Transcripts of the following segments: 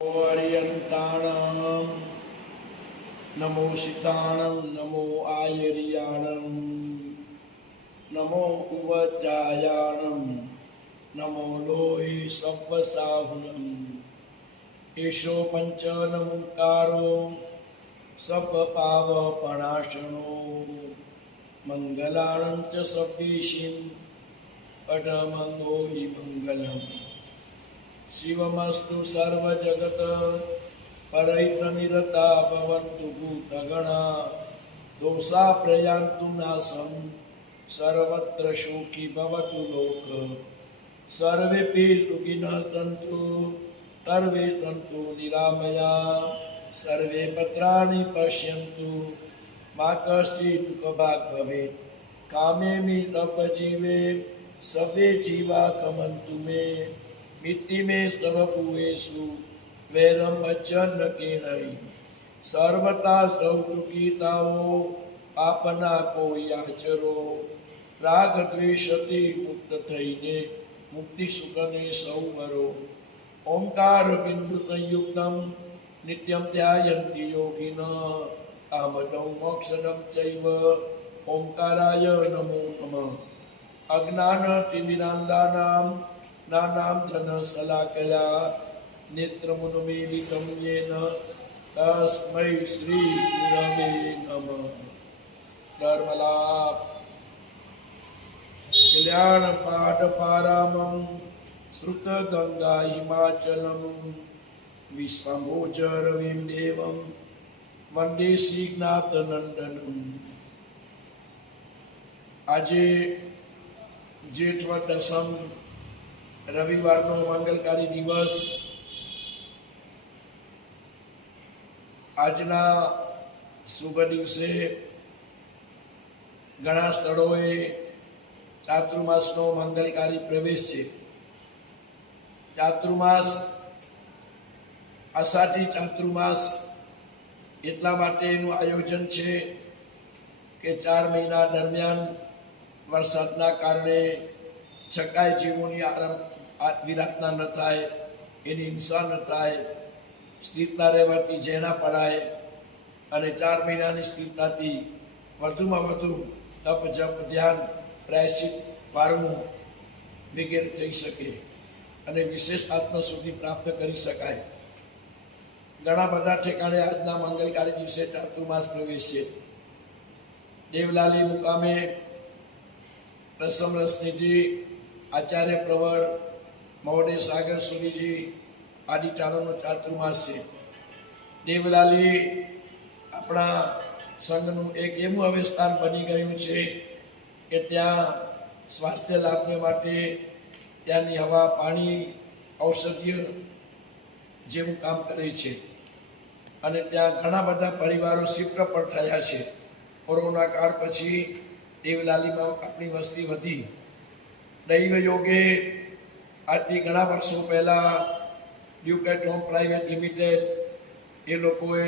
ओरियंताणं नमो सीताणं नमो आयर्याणं नमो उवचायाणं नमो लोहि सप्पसाहुनं ईशो पंचनमुकारो सप्पपावपणाशनो मंगलाणं च सप्पीशिं पठमङ्गोहि मंगलम् शिवमस्तु सर्वजगत परैतनिरता भवन्तु भूतगणा दोषा प्रयान्तु नाशं सर्वत्र शोकी भवतु लोक सर्वेपि सुखिनः सन्तु सर्वे सन्तु निरामया सर्वे भद्राणि पश्यन्तु मा कश्चित् दुःखभाग् भवेत् कामेमि तपजीवे सर्वे जीवा कमन्तु मे मिति में सर्वभूतेषु वैरम वचन के नहीं सर्वता सौसुखीताओ आपना को याचरो राग द्वेषति मुक्त थईने मुक्ति सुखने सौवरो ओंकार बिंदु संयुक्तम नित्यम ध्यायन्ति योगिनः कामदं मोक्षदं चैव ओंकाराय नमो नमः अज्ञानतिमिरान्धानां नानां जनशलाकया नेत्रमुन्मीलितं येन तस्मै श्रीगुरवे नमः। नर्मलाप कल्याणपाठपारामं श्रुतगंगा हिमाचलं विश्वम्भोजरविं देवं वंदे श्रीनाथनंदनम्। આજે જેઠ દસમ રવિવારનો મંગલકારી દિવસ આજના શુભ દિવસે ઘણા સ્થળોએ ચાતુર્માસનો મંગલકારી પ્રવેશ છે। ચાતુર્માસ આષાઢી ચાતુર્માસ એટલા માટે એનું આયોજન છે કે 4 મહિના દરમિયાન વરસાદના કારણે છકાય જીવોની વિરાટના ન થાય, એની હિંસા ન થાય, સ્થિરતા રહેવાથી જેણા પડાય અને 4 મહિનાની સ્થિરતાથી વધુમાં વધુ તપ જપ ધ્યાન પ્રાયશ્ચિત પારવું વગેરે થઈ શકે અને વિશેષ આત્મશુદ્ધિ પ્રાપ્ત કરી શકાય। ઘણા બધા ઠેકાણે આજના મંગલકારી દિવસે ચાતુર્માસ પ્રવેશ છે। દેવલાલી મુકામે પ્રસમ રસનિધિ आचार्य प्रवर महोदय सागर सुनीजी आदि टाणों चातुर्मास है। देवलाली अपना संघनु एक एवं हवे स्थान बनी गयु है कि त्या स्वास्थ्य लाभने माटे त्यानी हवा पानी औषधीय जेवुं काम करे छे अने त्या घणा बधा परिवारों शिफ्ट पण थया छे। कोरोना काळ पछी देवलाली में अपनी वस्ती वधी। दैव योगे आजથી ઘણા વર્ષો પહેલા ડ્યુકેટ હોમ પ્રાઇવેટ લિમિટેડ એ લોકોએ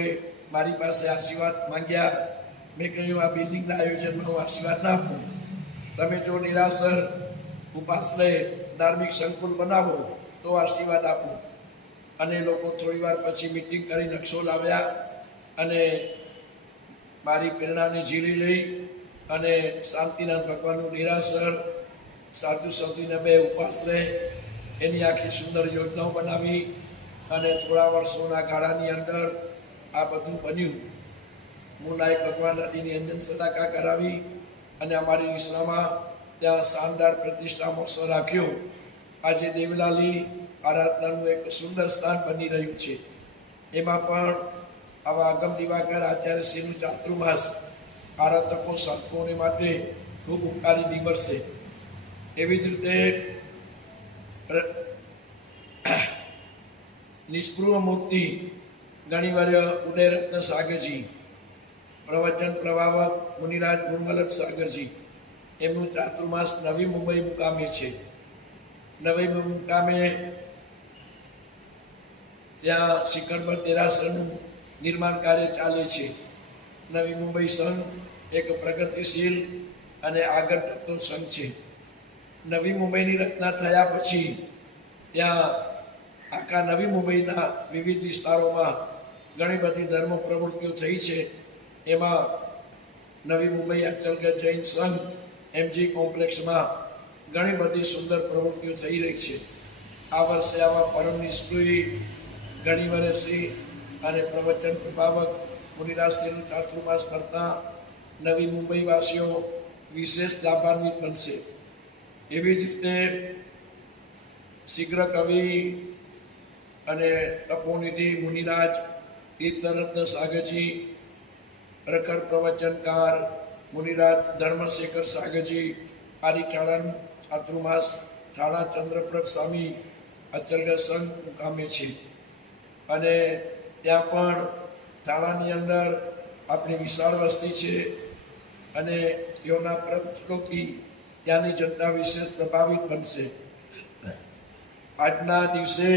મારી પાસે આશીર્વાદ માંગ્યા। મેં કહ્યું આ બિલ્ડિંગના આયોજનમાં હું આશીર્વાદ ના આપું, તમે જો નિરાસર ઉપાશ્રય ધાર્મિક સંકુલ બનાવો તો આશીર્વાદ આપું। અને લોકો થોડી વાર પછી મીટિંગ કરી નકશો લાવ્યા અને મારી પ્રેરણાને ઝીલી લઈ અને શાંતિનાથ ભગવાનનું નિરાસર साधु साधु ने बे उपाश्रय एनी आखी सुंदर योजनाओं बनावी अने थोड़ा वर्षोना गाळानी अंदर आ बधुं बन्युं। मुनायक भगवान आदिनी अंजन सदाका करावी अने अमारी विश्रामा त्यां शानदार प्रतिष्ठा महोत्सव राख्यो। आज देवलाली आराधनानुं एक सुंदर स्थान बनी रह्युं छे। एमां पण आवा अगम दिवाकर आचार्य श्रीनुं चातुर्मास आराधको संतोने माटे खूब उपकारी दिवस छे। एवी ज रीते निष्पृह मूर्ति घणीवार उदयरत्न सागरजी, प्रवचन प्रभावक मुनिराज गुणवल्लभ सागरजी एमनु चातुर्मास नवी मुंबई मुकामे छे। नवी मुकामे त्यां शिखरबर देरासरनुं निर्माण कार्य चाले छे। नवी मुंबई संघ एक प्रगतिशील अने आगळ धपतो संघ छे। नवी मुंबईनी रचना थया पछी त्या આખા નવી મુંબઈના વિવિધ વિસ્તારોમાં ઘણી બધી ધર્મ પ્રવૃત્તિઓ થઈ છે. એમાં નવી મુંબઈ અચલગઢ જૈન સંઘ MG કોમ્પ્લેક્સમાં ઘણી બધી સુંદર પ્રવૃત્તિઓ થઈ રહી છે. આ વર્ષે આવા પરમ નિષ્ઠુઈ ઘણી વર્ષી અને પ્રવચન પ્રભાવક મુનિરાજશ્રીનું ચાતુર્માસ કરતા નવી મુંબઈવાસીઓ વિશેષ લાભાન્વિત બનશે. એવી જ રીતે શીઘ્ર કવિ અને તપોનિધિ મુનિરાજ તીર્થરત્ન સાગરજી, પ્રખર પ્રવચનકાર મુનિરાજ ધર્મશેખર સાગરજી આરીઠાણાનું ચાતુર્માસ ઠાણા ચંદ્રપ્રત સ્વામી અચલગઢ સંઘ મુકામે છે. અને ત્યાં પણ થાણાની અંદર આપણી વિશાળ વસ્તી છે અને તેઓના પ્રવચનોથી ત્યાંની જનતા વિશેષ પ્રભાવિત બનશે. આજના દિવસે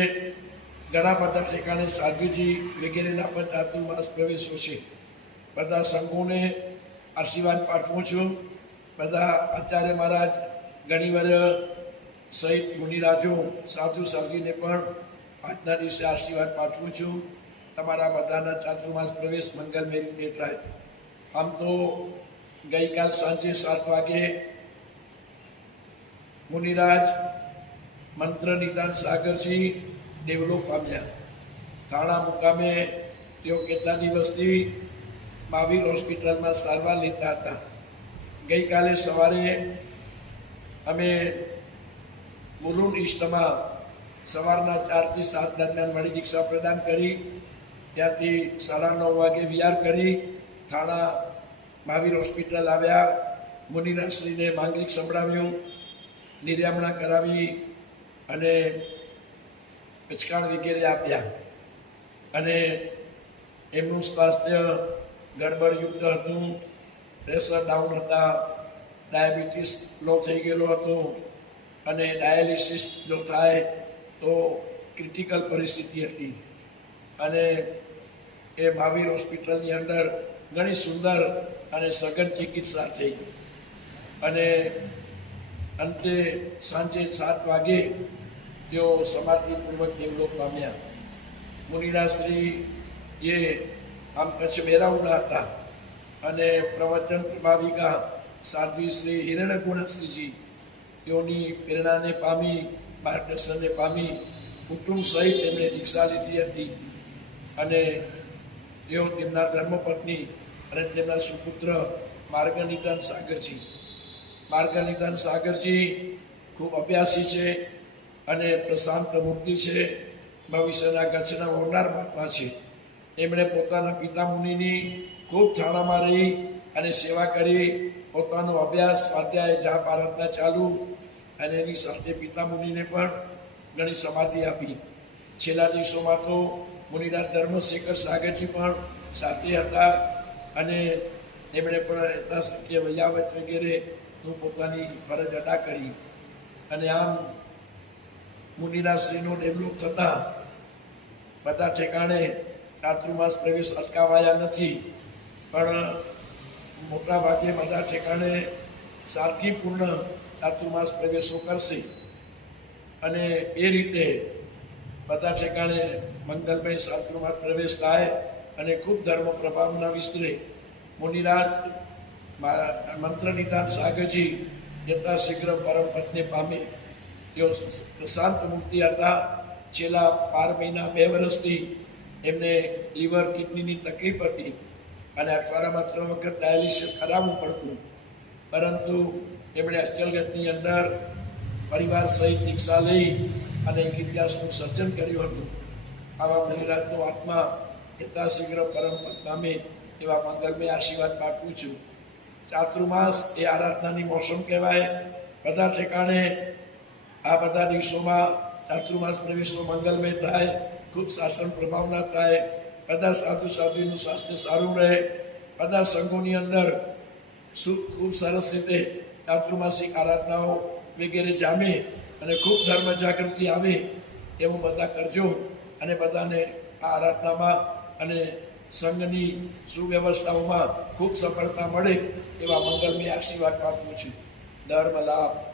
ઘણા બધા ઠેકાણે સાધુજી વગેરેના પણ ચાતુર્માસ પ્રવેશો છે. બધા સંઘોને આશીર્વાદ પાઠવું છું. બધા આચાર્ય મહારાજ ઘણીવાર સહિત મુનિરાજો સાધુ સાધુને પણ આજના દિવસે આશીર્વાદ પાઠવું છું. તમારા બધાના ચાતુર્માસ પ્રવેશ મંગલમય રીતે થાય. આમ તો ગઈકાલ સાંજે 7 વાગે મુનિરાજ મંત્ર નિદાન સાગરજી દેવલોક પામ્યા. થાણા મુકામે તેઓ કેટલા દિવસથી મહાવીર હોસ્પિટલમાં સારવાર લેતા હતા. ગઈકાલે સવારે અમે મુલુંડ ઈસ્ટમાં સવારના 4 થી 7 દરમિયાન વળી દીક્ષા પ્રદાન કરી. ત્યાંથી 9:30 વાગે વિહાર કરી થાણા મહાવીર હોસ્પિટલ આવ્યા. મુનિરાજશ્રીને માંગલિક સંભળાવ્યું, નિર્યામણા કરાવી અને પચકાણ વગેરે આપ્યા. અને એમનું સ્વાસ્થ્ય ગડબડયુક્ત હતું, પ્રેશર ડાઉન હતા, ડાયાબિટીસ લો થઈ ગયેલો હતો અને ડાયાલિસિસ જો થાય તો ક્રિટિકલ પરિસ્થિતિ હતી. અને એ મહાવીર હોસ્પિટલની અંદર ઘણી સુંદર અને સઘન ચિકિત્સા થઈ. અને અંતે સાંજે 7 વાગે તેઓ સમાધિપૂર્વક દેવલોક પામ્યા. મુનિરાજશ્રી એ આમ કચ્છ બેરાઉના હતા અને પ્રવચન પ્રભાવિકા સાધ્વી શ્રી હિરણ્યગુણાશ્રીજી તેઓની પ્રેરણાને પામી, માર્ગદર્શનને પામી કુટુંબ સહિત તેમણે દીક્ષા લીધી હતી. અને તેઓ તેમના ધર્મપત્ની અને તેમના સુપુત્ર માર્ગનિદાન સાગરજી ખૂબ અભ્યાસી છે અને પ્રશાંત મૂર્તિ છે. ભવિષ્યના કચ્છના હોનાર મહાત્મા છે. એમણે પોતાના પિતા મુનિની ખૂબ થાણામાં રહી અને સેવા કરી. પોતાનો અભ્યાસ સ્વાધ્યાય જા ભારતના ચાલુ અને એની સાથે પિતા મુનિને પણ ઘણી સમાધિ આપી. છેલ્લા દિવસોમાં તો મુનિરાજ ધર્મશેખર સાગરજી પણ સાથે હતા અને એમણે પણ યથાશક્ય વૈયાવત વગેરેનું પોતાની ફરજ અદા કરી. અને આમ મુનિરાજશ્રીનો ડેવલપ થતાં બધા ઠેકાણે ચાતુર્માસ પ્રવેશ અટકાવાયા નથી, પણ મોટાભાગે બધા ઠેકાણે સાદગીપૂર્ણ ચાતુર્માસ પ્રવેશો કરશે. અને એ રીતે બધા ઠેકાણે મંગલમય ચાતુર્માસ પ્રવેશ થાય અને ખૂબ ધર્મ પ્રભાવના વિસ્તરે. મુનિરાજ મંત્ર નિદાન સાગરજી યથાશીઘ્ર પરમ પદને પામે. તેઓ પ્રશાંત મૂર્તિ હતા. છેલ્લા 12 મહિના 2 વર્ષથી એમને લીવર કિડનીની તકલીફ હતી અને અઠવાડિયામાં 3 વખત ડાયાલિસિસ કરાવવું પડતું. પરંતુ એમણે અચલગઢની અંદર પરિવાર સહિત દીક્ષા લઈ અને એક ઇતિહાસનું સર્જન કર્યું હતું. આવા મુનિરાજનો આત્મા યથાશીઘ્ર પરમ પદ પામે એવા મંગલમય આશીર્વાદ પાઠવું છું. ચાતુર્માસ એ આરાધનાની મોસમ કહેવાય. બધા ઠેકાણે આ બધા દિવસોમાં ચાતુર્માસ પ્રવેશનો મંગલમય થાય, ખૂબ શાસન પ્રભાવના થાય, બધા સાધુનું સ્વાસ્થ્ય સારું રહે, બધા સંઘોની અંદર ખૂબ સરસ રીતે ચાતુર્માસિક આરાધનાઓ વગેરે જામે અને ખૂબ ધર્મ જાગૃતિ આવે એવું બધા કરજો. અને બધાને આ આરાધનામાં અને સંઘની સુવ્યવસ્થાઓમાં ખૂબ સફળતા મળે એવા મંગલમય આશીર્વાદ પાઠવું છું. ધર્મ લાભ.